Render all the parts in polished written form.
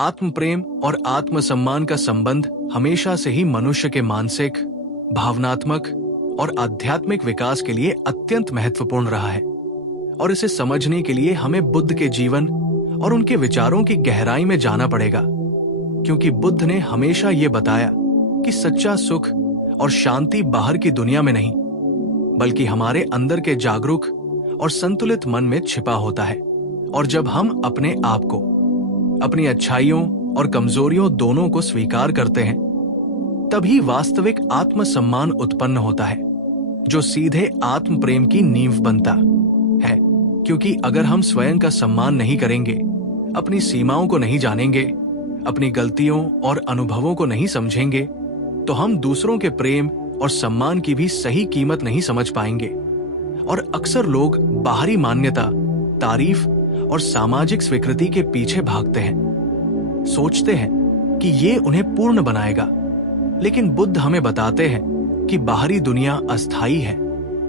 आत्म प्रेम और आत्म सम्मान का संबंध हमेशा से ही मनुष्य के मानसिक, भावनात्मक और आध्यात्मिक विकास के लिए अत्यंत महत्वपूर्ण रहा है। और इसे समझने के लिए हमें बुद्ध के जीवन और उनके विचारों की गहराई में जाना पड़ेगा, क्योंकि बुद्ध ने हमेशा ये बताया कि सच्चा सुख और शांति बाहर की दुनिया में नहीं, बल्कि हमारे अंदर के जागरूक और संतुलित मन में छिपा होता है। और जब हम अपने आप को, अपनी अच्छाइयों और कमजोरियों दोनों को स्वीकार करते हैं, तभी वास्तविक आत्मसम्मान उत्पन्न होता है, जो सीधे आत्म प्रेम की नींव बनता है। क्योंकि अगर हम स्वयं का सम्मान नहीं करेंगे, अपनी सीमाओं को नहीं जानेंगे, अपनी गलतियों और अनुभवों को नहीं समझेंगे, तो हम दूसरों के प्रेम और सम्मान की भी सही कीमत नहीं समझ पाएंगे। और अक्सर लोग बाहरी मान्यता, तारीफ और सामाजिक स्वीकृति के पीछे भागते हैं, सोचते हैं कि ये उन्हें पूर्ण बनाएगा। लेकिन बुद्ध हमें बताते हैं कि बाहरी दुनिया अस्थायी है,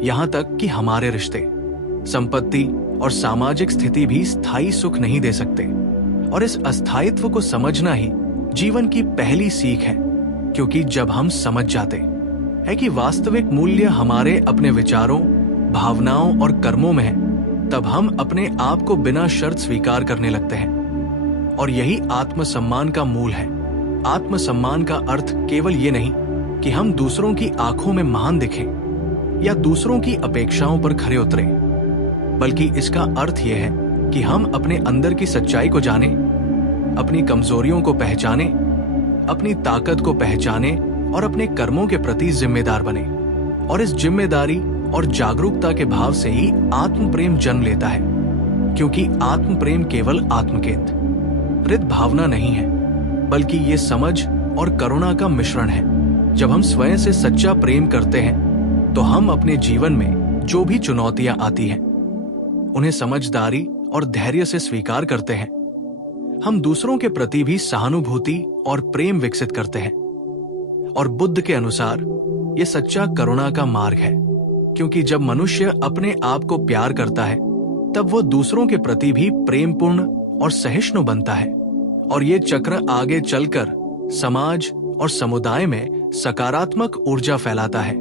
यहां तक कि हमारे रिश्ते, संपत्ति और सामाजिक स्थिति भी स्थायी सुख नहीं दे सकते। और इस अस्थायित्व को समझना ही जीवन की पहली सीख है, क्योंकि जब हम समझ जाते हैं कि वास्तविक मूल्य हमारे अपने विचारों, भावनाओं और कर्मों में है, तब हम अपने आप को बिना शर्त स्वीकार करने लगते हैं। और यही आत्मसम्मान का मूल है। आत्मसम्मान का अर्थ केवल ये नहीं कि हम दूसरों की आंखों में महान दिखें या दूसरों की अपेक्षाओं पर खरे उतरें, बल्कि इसका अर्थ यह है कि हम अपने अंदर की सच्चाई को जाने, अपनी कमजोरियों को पहचाने, अपनी ताकत को पहचाने और अपने कर्मों के प्रति जिम्मेदार बने। और इस जिम्मेदारी और जागरूकता के भाव से ही आत्म प्रेम जन्म लेता है, क्योंकि आत्म प्रेम केवल आत्मकेंद्रित भावना नहीं है, बल्कि ये समझ और करुणा का मिश्रण है। जब हम स्वयं से सच्चा प्रेम करते हैं, तो हम अपने जीवन में जो भी चुनौतियां आती हैं, उन्हें समझदारी और धैर्य से स्वीकार करते हैं। हम दूसरों के प्रति भी सहानुभूति और प्रेम विकसित करते हैं। और बुद्ध के अनुसार ये सच्चा करुणा का मार्ग है, क्योंकि जब मनुष्य अपने आप को प्यार करता है, तब वो दूसरों के प्रति भी प्रेमपूर्ण और सहिष्णु बनता है। और ये चक्र आगे चलकर समाज और समुदाय में सकारात्मक ऊर्जा फैलाता है।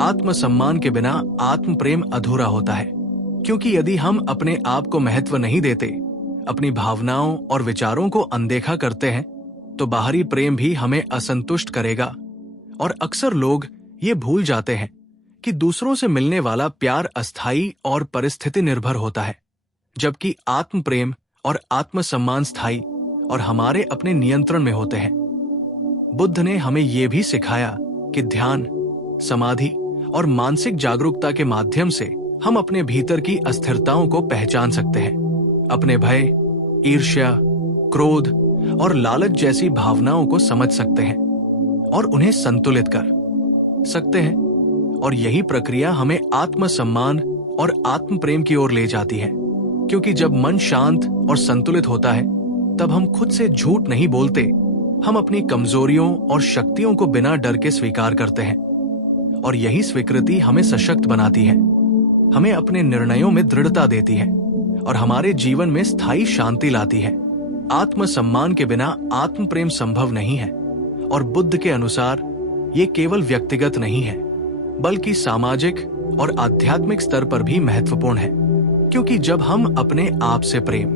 आत्मसम्मान के बिना आत्म प्रेम अधूरा होता है, क्योंकि यदि हम अपने आप को महत्व नहीं देते, अपनी भावनाओं और विचारों को अनदेखा करते हैं, तो बाहरी प्रेम भी हमें असंतुष्ट करेगा। और अक्सर लोग ये भूल जाते हैं कि दूसरों से मिलने वाला प्यार अस्थायी और परिस्थिति निर्भर होता है, जबकि आत्म प्रेम और आत्मसम्मान स्थायी और हमारे अपने नियंत्रण में होते हैं। बुद्ध ने हमें यह भी सिखाया कि ध्यान, समाधि और मानसिक जागरूकता के माध्यम से हम अपने भीतर की अस्थिरताओं को पहचान सकते हैं, अपने भय, ईर्ष्या, क्रोध और लालच जैसी भावनाओं को समझ सकते हैं और उन्हें संतुलित कर सकते हैं। और यही प्रक्रिया हमें आत्मसम्मान और आत्म प्रेम की ओर ले जाती है, क्योंकि जब मन शांत और संतुलित होता है, तब हम खुद से झूठ नहीं बोलते। हम अपनी कमजोरियों और शक्तियों को बिना डर के स्वीकार करते हैं। और यही स्वीकृति हमें सशक्त बनाती है, हमें अपने निर्णयों में दृढ़ता देती है और हमारे जीवन में स्थायी शांति लाती है। आत्मसम्मान के बिना आत्म प्रेम संभव नहीं है। और बुद्ध के अनुसार ये केवल व्यक्तिगत नहीं है, बल्कि सामाजिक और आध्यात्मिक स्तर पर भी महत्वपूर्ण है, क्योंकि जब हम अपने आप से प्रेम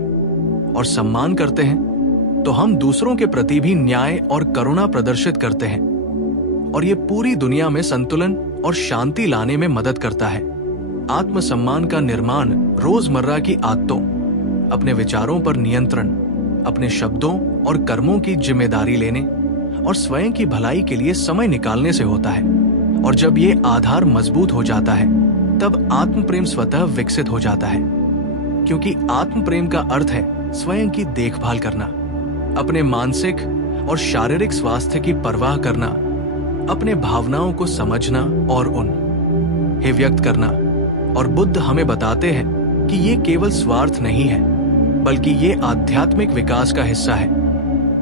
और सम्मान करते हैं, तो हम दूसरों के प्रति भी न्याय और करुणा प्रदर्शित करते हैं। और ये पूरी दुनिया में संतुलन और शांति लाने में मदद करता है। आत्मसम्मान का निर्माण रोजमर्रा की आदतों, अपने विचारों पर नियंत्रण, अपने शब्दों और कर्मों की जिम्मेदारी लेने और स्वयं की भलाई के लिए समय निकालने से होता है। और जब ये आधार मजबूत हो जाता है, तब आत्म प्रेम स्वतः विकसित हो जाता है, क्योंकि आत्म प्रेम का अर्थ है स्वयं की देखभाल करना, अपने मानसिक और शारीरिक स्वास्थ्य की परवाह करना, अपने भावनाओं को समझना और उन्हें व्यक्त करना। और बुद्ध हमें बताते हैं कि ये केवल स्वार्थ नहीं है, बल्कि ये आध्यात्मिक विकास का हिस्सा है,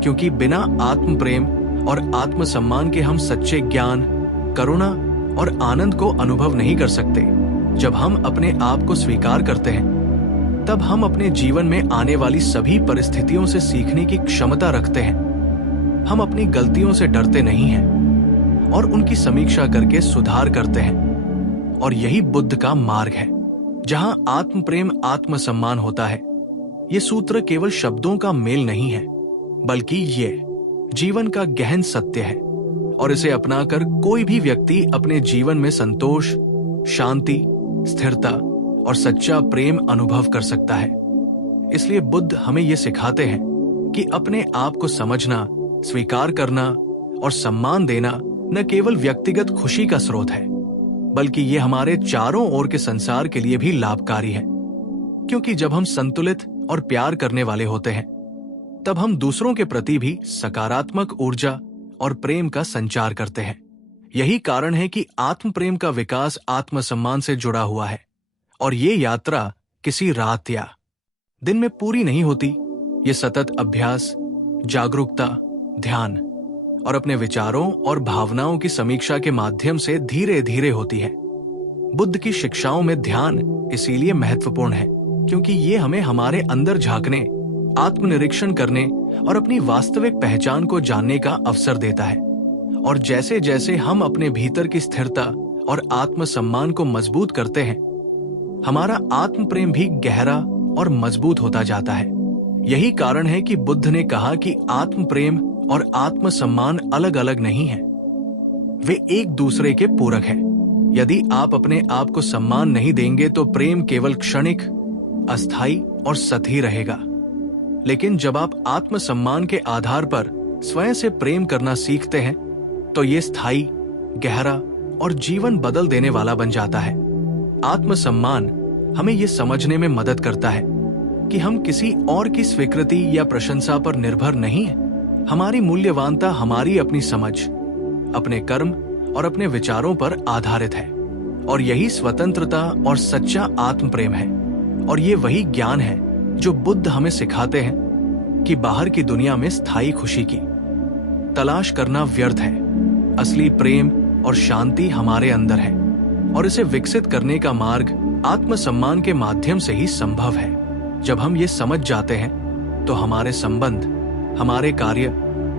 क्योंकि बिना आत्म प्रेम और आत्मसम्मान के हम सच्चे ज्ञान, करुणा और आनंद को अनुभव नहीं कर सकते। जब हम अपने आप को स्वीकार करते हैं, तब हम अपने जीवन में आने वाली सभी परिस्थितियों से सीखने की क्षमता रखते हैं। हम अपनी गलतियों से डरते नहीं हैं और उनकी समीक्षा करके सुधार करते हैं। और यही बुद्ध का मार्ग है, जहां आत्म प्रेम, आत्मसम्मान होता है। ये सूत्र केवल शब्दों का मेल नहीं है, बल्कि ये जीवन का गहन सत्य है, और इसे अपनाकर कोई भी व्यक्ति अपने जीवन में संतोष, शांति, स्थिरता और सच्चा प्रेम अनुभव कर सकता है। इसलिए बुद्ध हमें ये सिखाते हैं कि अपने आप को समझना, स्वीकार करना और सम्मान देना न केवल व्यक्तिगत खुशी का स्रोत है, बल्कि ये हमारे चारों ओर के संसार के लिए भी लाभकारी है। क्योंकि जब हम संतुलित और प्यार करने वाले होते हैं, तब हम दूसरों के प्रति भी सकारात्मक ऊर्जा और प्रेम का संचार करते हैं। यही कारण है कि आत्म प्रेम का विकास आत्मसम्मान से जुड़ा हुआ है, और ये यात्रा किसी रात या दिन में पूरी नहीं होती। ये सतत अभ्यास, जागरूकता, ध्यान और अपने विचारों और भावनाओं की समीक्षा के माध्यम से धीरे धीरे होती है। बुद्ध की शिक्षाओं में ध्यान इसीलिए महत्वपूर्ण है, क्योंकि ये हमें हमारे अंदर झांकने, आत्मनिरीक्षण करने और अपनी वास्तविक पहचान को जानने का अवसर देता है। और जैसे जैसे हम अपने भीतर की स्थिरता और आत्मसम्मान को मजबूत करते हैं, हमारा आत्म प्रेम भी गहरा और मजबूत होता जाता है। यही कारण है कि बुद्ध ने कहा कि आत्म प्रेम और आत्मसम्मान अलग अलग नहीं है, वे एक दूसरे के पूरक हैं। यदि आप अपने आप को सम्मान नहीं देंगे तो प्रेम केवल क्षणिक, अस्थायी और सतही रहेगा। लेकिन जब आप आत्मसम्मान के आधार पर स्वयं से प्रेम करना सीखते हैं, तो ये स्थायी, गहरा और जीवन बदल देने वाला बन जाता है। आत्मसम्मान हमें ये समझने में मदद करता है कि हम किसी और की स्वीकृति या प्रशंसा पर निर्भर नहीं हैं। हमारी मूल्यवानता हमारी अपनी समझ, अपने कर्म और अपने विचारों पर आधारित है। और यही स्वतंत्रता और सच्चा आत्म प्रेम है। और ये वही ज्ञान है जो बुद्ध हमें सिखाते हैं कि बाहर की दुनिया में स्थायी खुशी की तलाश करना व्यर्थ है। असली प्रेम और शांति हमारे अंदर है, और इसे विकसित करने का मार्ग आत्मसम्मान के माध्यम से ही संभव है। जब हम ये समझ जाते हैं, तो हमारे संबंध, हमारे कार्य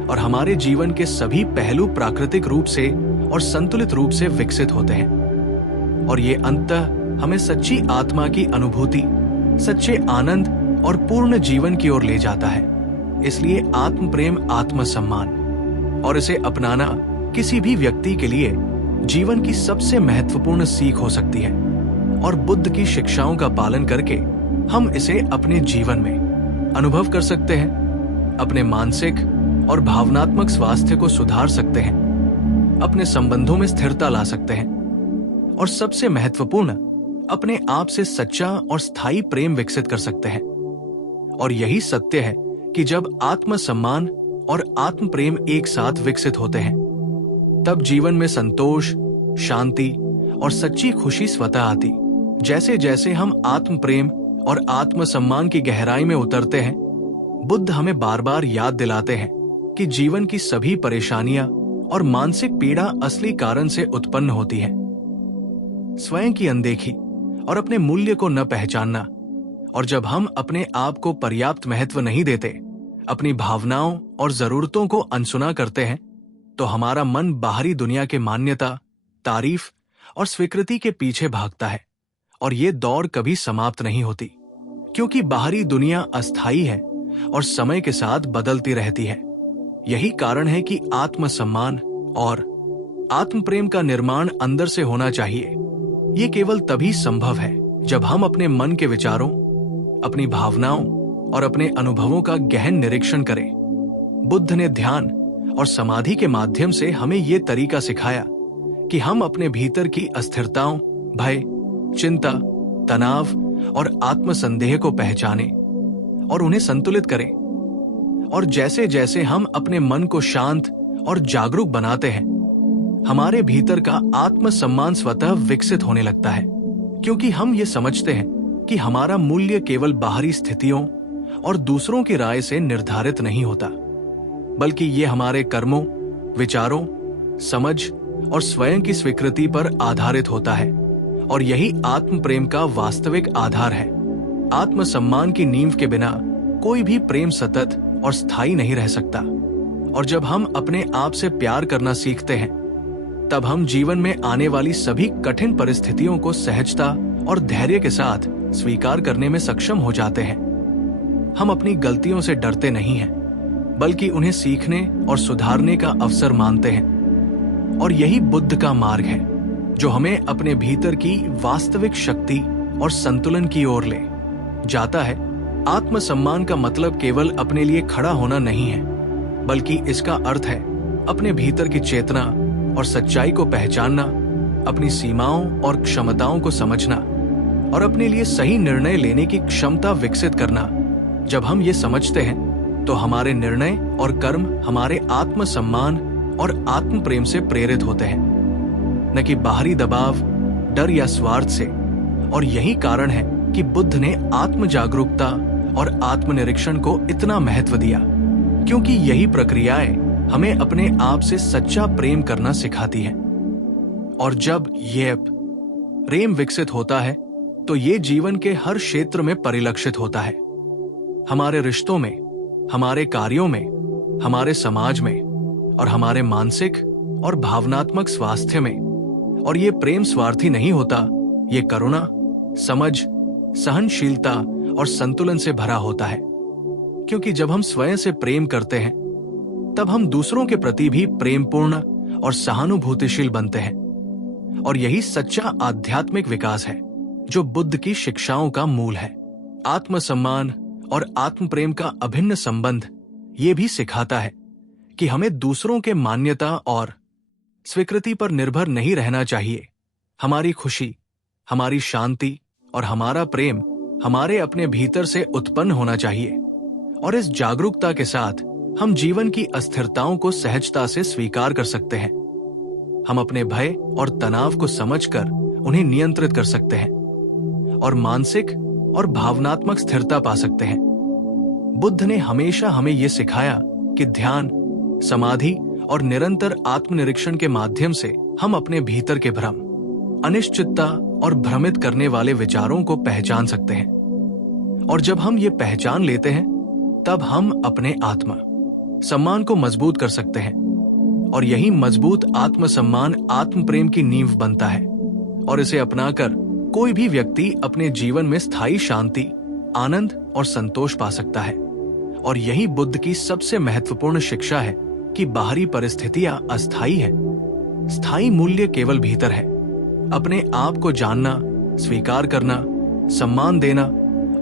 और हमारे जीवन के सभी पहलू प्राकृतिक रूप से और संतुलित रूप से विकसित होते हैं। और ये अंततः हमें सच्ची आत्मा की अनुभूति, सच्चे आनंद और पूर्ण जीवन की ओर ले जाता है। इसलिए आत्म प्रेम, आत्मसम्मान और इसे अपनाना किसी भी व्यक्ति के लिए जीवन की सबसे महत्वपूर्ण सीख हो सकती है। और बुद्ध की शिक्षाओं का पालन करके हम इसे अपने जीवन में अनुभव कर सकते हैं, अपने मानसिक और भावनात्मक स्वास्थ्य को सुधार सकते हैं, अपने संबंधों में स्थिरता ला सकते हैं, और सबसे महत्वपूर्ण, अपने आप से सच्चा और स्थायी प्रेम विकसित कर सकते हैं। और यही सत्य है कि जब आत्मसम्मान और आत्म प्रेम एक साथ विकसित होते हैं, तब जीवन में संतोष, शांति और सच्ची खुशी स्वतः आती। जैसे जैसे हम आत्म प्रेम और आत्मसम्मान की गहराई में उतरते हैं, बुद्ध हमें बार बार याद दिलाते हैं कि जीवन की सभी परेशानियां और मानसिक पीड़ा असली कारण से उत्पन्न होती है। स्वयं की अनदेखी और अपने मूल्य को न पहचानना, और जब हम अपने आप को पर्याप्त महत्व नहीं देते, अपनी भावनाओं और जरूरतों को अनसुना करते हैं, तो हमारा मन बाहरी दुनिया के मान्यता, तारीफ और स्वीकृति के पीछे भागता है। और ये दौड़ कभी समाप्त नहीं होती, क्योंकि बाहरी दुनिया अस्थायी है और समय के साथ बदलती रहती है। यही कारण है कि आत्मसम्मान और आत्म प्रेम का निर्माण अंदर से होना चाहिए। ये केवल तभी संभव है जब हम अपने मन के विचारों, अपनी भावनाओं और अपने अनुभवों का गहन निरीक्षण करें। बुद्ध ने ध्यान और समाधि के माध्यम से हमें ये तरीका सिखाया कि हम अपने भीतर की अस्थिरताओं, भय, चिंता, तनाव और आत्मसंदेह को पहचानें और उन्हें संतुलित करें। और जैसे जैसे हम अपने मन को शांत और जागरूक बनाते हैं, हमारे भीतर का आत्मसम्मान स्वतः विकसित होने लगता है, क्योंकि हम ये समझते हैं कि हमारा मूल्य केवल बाहरी स्थितियों और दूसरों की राय से निर्धारित नहीं होता, बल्कि ये हमारे कर्मों, विचारों, समझ और स्वयं की स्वीकृति पर आधारित होता है। और यही आत्म प्रेम का वास्तविक आधार है। आत्मसम्मान की नींव के बिना कोई भी प्रेम सतत और स्थायी नहीं रह सकता। और जब हम अपने आप से प्यार करना सीखते हैं, तब हम जीवन में आने वाली सभी कठिन परिस्थितियों को सहजता और धैर्य के साथ स्वीकार करने में सक्षम हो जाते हैं। हम अपनी गलतियों से डरते नहीं हैं, बल्कि उन्हें सीखने और सुधारने का अवसर मानते हैं। और यही बुद्ध का मार्ग है, जो हमें अपने भीतर की वास्तविक शक्ति और संतुलन की ओर ले जाता है। आत्मसम्मान का मतलब केवल अपने लिए खड़ा होना नहीं है, बल्कि इसका अर्थ है अपने भीतर की चेतना और सच्चाई को पहचानना, अपनी सीमाओं और क्षमताओं को समझना और अपने लिए सही निर्णय लेने की क्षमता विकसित करना। जब हम ये समझते हैं, तो हमारे निर्णय और कर्म हमारे आत्मसम्मान और आत्म प्रेम से प्रेरित होते हैं, न कि बाहरी दबाव, डर या स्वार्थ से। और यही कारण है कि बुद्ध ने आत्म जागरूकता और आत्मनिरीक्षण को इतना महत्व दिया, क्योंकि यही प्रक्रियाएं हमें अपने आप से सच्चा प्रेम करना सिखाती हैं। और जब ये प्रेम विकसित होता है, तो ये जीवन के हर क्षेत्र में परिलक्षित होता है। हमारे रिश्तों में, हमारे कार्यों में, हमारे समाज में और हमारे मानसिक और भावनात्मक स्वास्थ्य में। और ये प्रेम स्वार्थी नहीं होता, ये करुणा, समझ, सहनशीलता और संतुलन से भरा होता है। क्योंकि जब हम स्वयं से प्रेम करते हैं, तब हम दूसरों के प्रति भी प्रेमपूर्ण और सहानुभूतिशील बनते हैं। और यही सच्चा आध्यात्मिक विकास है, जो बुद्ध की शिक्षाओं का मूल है। आत्मसम्मान और आत्म प्रेम का अभिन्न संबंध ये भी सिखाता है कि हमें दूसरों के मान्यता और स्वीकृति पर निर्भर नहीं रहना चाहिए। हमारी खुशी, हमारी शांति और हमारा प्रेम हमारे अपने भीतर से उत्पन्न होना चाहिए। और इस जागरूकता के साथ हम जीवन की अस्थिरताओं को सहजता से स्वीकार कर सकते हैं। हम अपने भय और तनाव को समझकर उन्हें नियंत्रित कर सकते हैं और मानसिक और भावनात्मक स्थिरता पा सकते हैं। बुद्ध ने हमेशा हमें यह सिखाया कि ध्यान, समाधि और निरंतर आत्मनिरीक्षण के माध्यम से हम अपने भीतर के भ्रम, अनिश्चितता और भ्रमित करने वाले विचारों को पहचान सकते हैं। और जब हम ये पहचान लेते हैं, तब हम अपने आत्मा सम्मान को मजबूत कर सकते हैं। और यही मजबूत आत्मसम्मान आत्म प्रेम की नींव बनता है। और इसे अपनाकर कोई भी व्यक्ति अपने जीवन में स्थायी शांति, आनंद और संतोष पा सकता है। और यही बुद्ध की सबसे महत्वपूर्ण शिक्षा है कि बाहरी परिस्थितियां अस्थायी है, स्थायी मूल्य केवल भीतर है। अपने आप को जानना, स्वीकार करना, सम्मान देना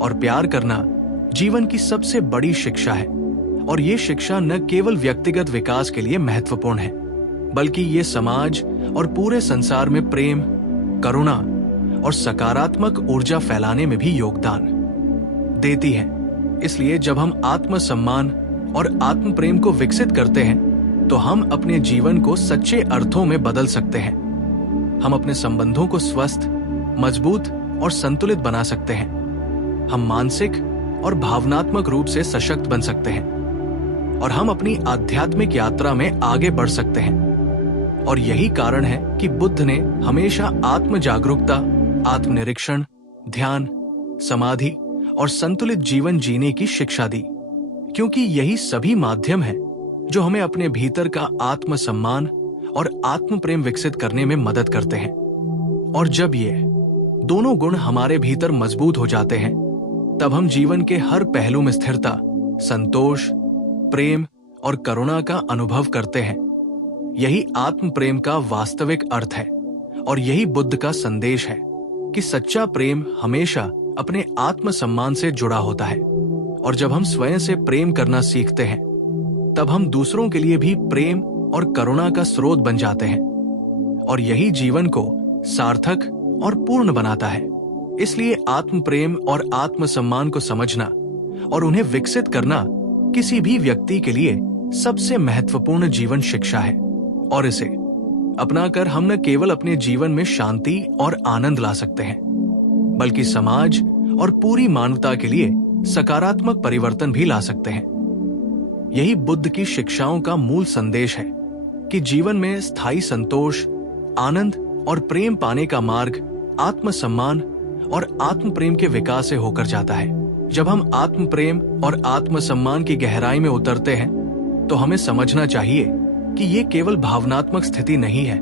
और प्यार करना जीवन की सबसे बड़ी शिक्षा है। और ये शिक्षा न केवल व्यक्तिगत विकास के लिए महत्वपूर्ण है, बल्कि ये समाज और पूरे संसार में प्रेम, करुणा और सकारात्मक ऊर्जा फैलाने में भी योगदान देती है। इसलिए जब हम आत्मसम्मान और आत्म प्रेम को विकसित करते हैं, तो हम अपने जीवन को सच्चे अर्थों में बदल सकते हैं। हम अपने संबंधों को स्वस्थ, मजबूत और संतुलित बना सकते हैं। हम मानसिक और भावनात्मक रूप से सशक्त बन सकते हैं और हम अपनी आध्यात्मिक यात्रा में आगे बढ़ सकते हैं। और यही कारण है कि बुद्ध ने हमेशा आत्म जागरूकता, आत्मनिरीक्षण, ध्यान, समाधि और संतुलित जीवन जीने की शिक्षा दी, क्योंकि यही सभी माध्यम हैं जो हमें अपने भीतर का आत्मसम्मान और आत्म प्रेम विकसित करने में मदद करते हैं। और जब ये दोनों गुण हमारे भीतर मजबूत हो जाते हैं, तब हम जीवन के हर पहलू में स्थिरता, संतोष, प्रेम और करुणा का अनुभव करते हैं। यही आत्म प्रेम का वास्तविक अर्थ है। और यही बुद्ध का संदेश है कि सच्चा प्रेम हमेशा अपने आत्मसम्मान से जुड़ा होता है। और जब हम स्वयं से प्रेम करना सीखते हैं, तब हम दूसरों के लिए भी प्रेम और करुणा का स्रोत बन जाते हैं। और यही जीवन को सार्थक और पूर्ण बनाता है। इसलिए आत्म प्रेम और आत्मसम्मान को समझना और उन्हें विकसित करना किसी भी व्यक्ति के लिए सबसे महत्वपूर्ण जीवन शिक्षा है। और इसे अपनाकर हम न केवल अपने जीवन में शांति और आनंद ला सकते हैं, बल्कि समाज और पूरी मानवता के लिए सकारात्मक परिवर्तन भी ला सकते हैं। यही बुद्ध की शिक्षाओं का मूल संदेश है कि जीवन में स्थायी संतोष, आनंद और प्रेम पाने का मार्ग आत्मसम्मान और आत्म प्रेम के विकास से होकर जाता है। जब हम आत्म प्रेम और आत्म सम्मान की गहराई में उतरते हैं तो हमें समझना चाहिए कि ये केवल भावनात्मक स्थिति नहीं है,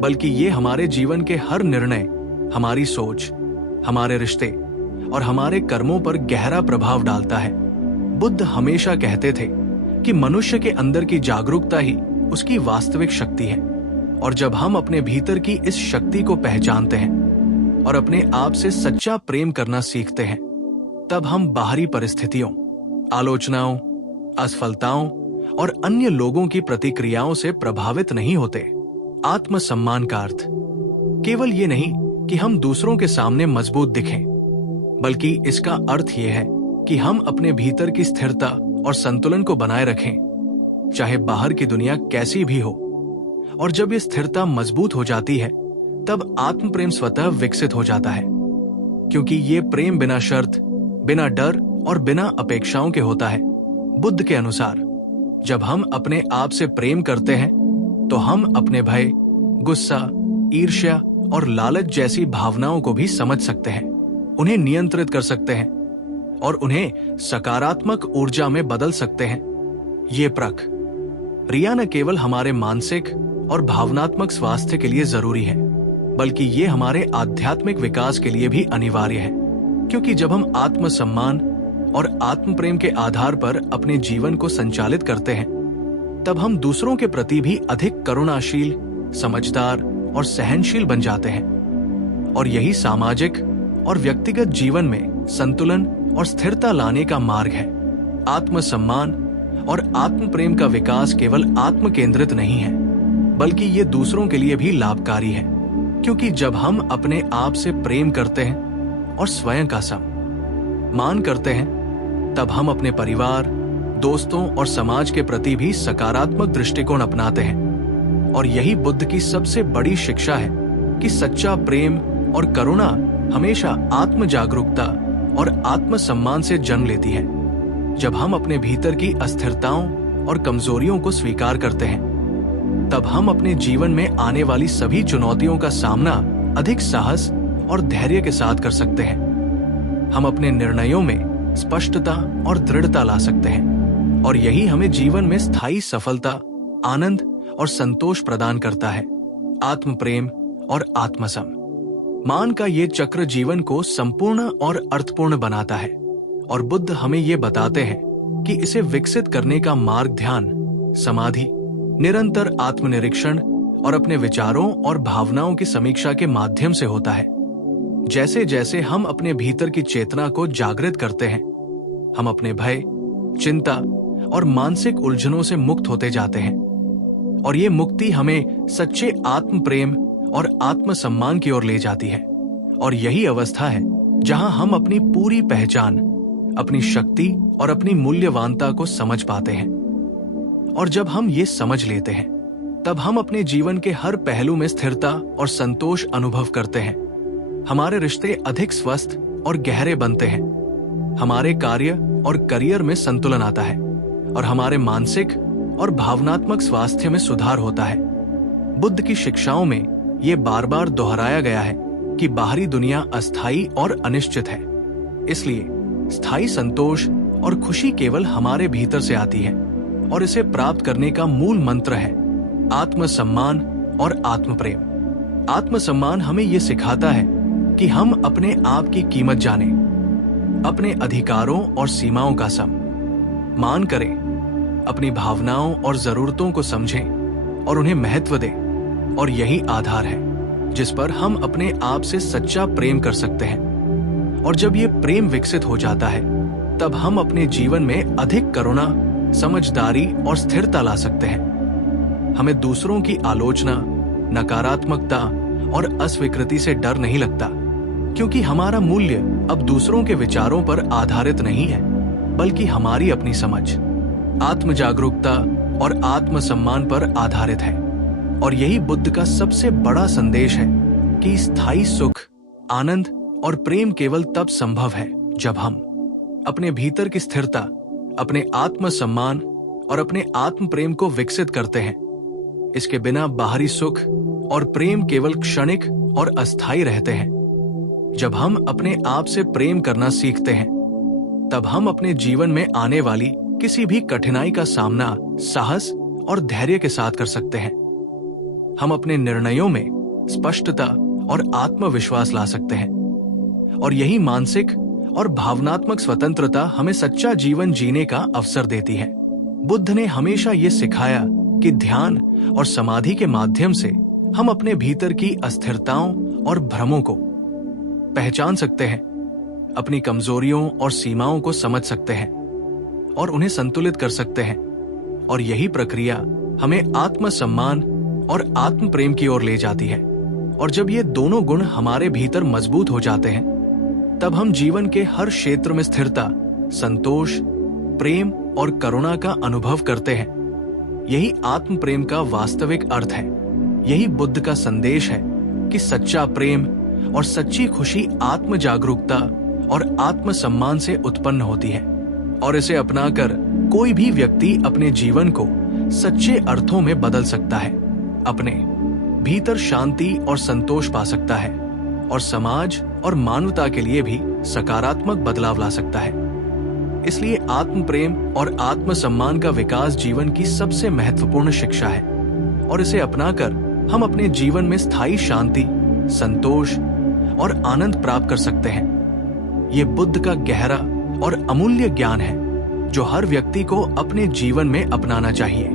बल्कि ये हमारे जीवन के हर निर्णय, हमारी सोच, हमारे रिश्ते और हमारे कर्मों पर गहरा प्रभाव डालता है। बुद्ध हमेशा कहते थे कि मनुष्य के अंदर की जागरूकता ही उसकी वास्तविक शक्ति है, और जब हम अपने भीतर की इस शक्ति को पहचानते हैं और अपने आप से सच्चा प्रेम करना सीखते हैं, तब हम बाहरी परिस्थितियों, आलोचनाओं, असफलताओं और अन्य लोगों की प्रतिक्रियाओं से प्रभावित नहीं होते। आत्मसम्मान का अर्थ केवल ये नहीं कि हम दूसरों के सामने मजबूत दिखें, बल्कि इसका अर्थ ये है कि हम अपने भीतर की स्थिरता और संतुलन को बनाए रखें, चाहे बाहर की दुनिया कैसी भी हो। और जब ये स्थिरता मजबूत हो जाती है, तब आत्म प्रेम स्वतः विकसित हो जाता है, क्योंकि ये प्रेम बिना शर्त, बिना डर और बिना अपेक्षाओं के होता है। बुद्ध के अनुसार जब हम अपने आप से प्रेम करते हैं तो हम अपने भय, गुस्सा, ईर्ष्या और लालच जैसी भावनाओं को भी समझ सकते हैं, उन्हें नियंत्रित कर सकते हैं और उन्हें सकारात्मक ऊर्जा में बदल सकते हैं। ये प्रक्रिया न केवल हमारे मानसिक और भावनात्मक स्वास्थ्य के लिए जरूरी है, बल्कि ये हमारे आध्यात्मिक विकास के लिए भी अनिवार्य है, क्योंकि जब हम आत्मसम्मान और आत्म प्रेम के आधार पर अपने जीवन को संचालित करते हैं, तब हम दूसरों के प्रति भी अधिक करुणाशील, समझदार और सहनशील बन जाते हैं। और यही सामाजिक और व्यक्तिगत जीवन में संतुलन और स्थिरता लाने का मार्ग है। आत्मसम्मान और आत्म प्रेम का विकास केवल आत्म केंद्रित नहीं है, बल्कि ये दूसरों के लिए भी लाभकारी है, क्योंकि जब हम अपने आप से प्रेम करते हैं और स्वयं का सम्मान करते हैं, तब हम अपने परिवार, दोस्तों और समाज के प्रति भी सकारात्मक दृष्टिकोण अपनाते हैं। और यही बुद्ध की सबसे बड़ी शिक्षा है कि सच्चा प्रेम और करुणा हमेशा आत्म जागरूकता और आत्म सम्मान से जन्म लेती है। जब हम अपने भीतर की अस्थिरताओं और कमजोरियों को स्वीकार करते हैं, तब हम अपने जीवन में आने वाली सभी चुनौतियों का सामना अधिक साहस और धैर्य के साथ कर सकते हैं। हम अपने निर्णयों में स्पष्टता और दृढ़ता ला सकते हैं, और यही हमें जीवन में स्थायी सफलता, आनंद और संतोष प्रदान करता है। आत्म प्रेम और आत्मसम्मान का ये चक्र जीवन को संपूर्ण और अर्थपूर्ण बनाता है, और बुद्ध हमें ये बताते हैं कि इसे विकसित करने का मार्ग ध्यान, समाधि, निरंतर आत्मनिरीक्षण और अपने विचारों और भावनाओं की समीक्षा के माध्यम से होता है। जैसे जैसे हम अपने भीतर की चेतना को जागृत करते हैं, हम अपने भय, चिंता और मानसिक उलझनों से मुक्त होते जाते हैं, और ये मुक्ति हमें सच्चे आत्म प्रेम और आत्मसम्मान की ओर ले जाती है। और यही अवस्था है जहां हम अपनी पूरी पहचान, अपनी शक्ति और अपनी मूल्यवानता को समझ पाते हैं। और जब हम ये समझ लेते हैं, तब हम अपने जीवन के हर पहलू में स्थिरता और संतोष अनुभव करते हैं। हमारे रिश्ते अधिक स्वस्थ और गहरे बनते हैं, हमारे कार्य और करियर में संतुलन आता है, और हमारे मानसिक और भावनात्मक स्वास्थ्य में सुधार होता है। बुद्ध की शिक्षाओं में ये बार बार दोहराया गया है कि बाहरी दुनिया अस्थायी और अनिश्चित है, इसलिए स्थायी संतोष और खुशी केवल हमारे भीतर से आती है, और इसे प्राप्त करने का मूल मंत्र है आत्मसम्मान और आत्म प्रेम। आत्मसम्मान हमें ये सिखाता है कि हम अपने आप की कीमत जानें, अपने अधिकारों और सीमाओं का सम्मान करें, अपनी भावनाओं और जरूरतों को समझें और उन्हें महत्व दें। और यही आधार है जिस पर हम अपने आप से सच्चा प्रेम कर सकते हैं। और जब ये प्रेम विकसित हो जाता है, तब हम अपने जीवन में अधिक करुणा, समझदारी और स्थिरता ला सकते हैं। हमें दूसरों की आलोचना, नकारात्मकता और अस्वीकृति से डर नहीं लगता, क्योंकि हमारा मूल्य अब दूसरों के विचारों पर आधारित नहीं है, बल्कि हमारी अपनी समझ, आत्म जागरूकता और आत्मसम्मान पर आधारित है। और यही बुद्ध का सबसे बड़ा संदेश है कि स्थायी सुख, आनंद और प्रेम केवल तब संभव है जब हम अपने भीतर की स्थिरता, अपने आत्मसम्मान और अपने आत्म प्रेम को विकसित करते हैं। इसके बिना बाहरी सुख और प्रेम केवल क्षणिक और अस्थायी रहते हैं। जब हम अपने आप से प्रेम करना सीखते हैं, तब हम अपने जीवन में आने वाली किसी भी कठिनाई का सामना साहस और धैर्य के साथ कर सकते हैं। हम अपने निर्णयों में स्पष्टता और आत्मविश्वास ला सकते हैं, और यही मानसिक और भावनात्मक स्वतंत्रता हमें सच्चा जीवन जीने का अवसर देती है। बुद्ध ने हमेशा ये सिखाया कि ध्यान और समाधि के माध्यम से हम अपने भीतर की अस्थिरताओं और भ्रमों को पहचान सकते हैं, अपनी कमजोरियों और सीमाओं को समझ सकते हैं और उन्हें संतुलित कर सकते हैं। और यही प्रक्रिया हमें आत्मसम्मान और आत्म प्रेम की ओर ले जाती है। और जब ये दोनों गुण हमारे भीतर मजबूत हो जाते हैं, तब हम जीवन के हर क्षेत्र में स्थिरता, संतोष, प्रेम और करुणा का अनुभव करते हैं। यही आत्म प्रेम का वास्तविक अर्थ है। यही बुद्ध का संदेश है कि सच्चा प्रेम और सच्ची खुशी आत्म जागरूकता और आत्मसम्मान से उत्पन्न होती है, और इसे अपनाकर कोई भी व्यक्ति अपने जीवन को सच्चे अर्थों में बदल सकता है, अपने भीतर शांति और संतोष पा सकता है, और समाज और मानवता के लिए भी सकारात्मक बदलाव ला सकता है। इसलिए आत्म प्रेम और आत्मसम्मान का विकास जीवन की सबसे महत्वपूर्ण शिक्षा है, और इसे अपनाकर हम अपने जीवन में स्थायी शांति, संतोष और आनंद प्राप्त कर सकते हैं। ये बुद्ध का गहरा और अमूल्य ज्ञान है जो हर व्यक्ति को अपने जीवन में अपनाना चाहिए।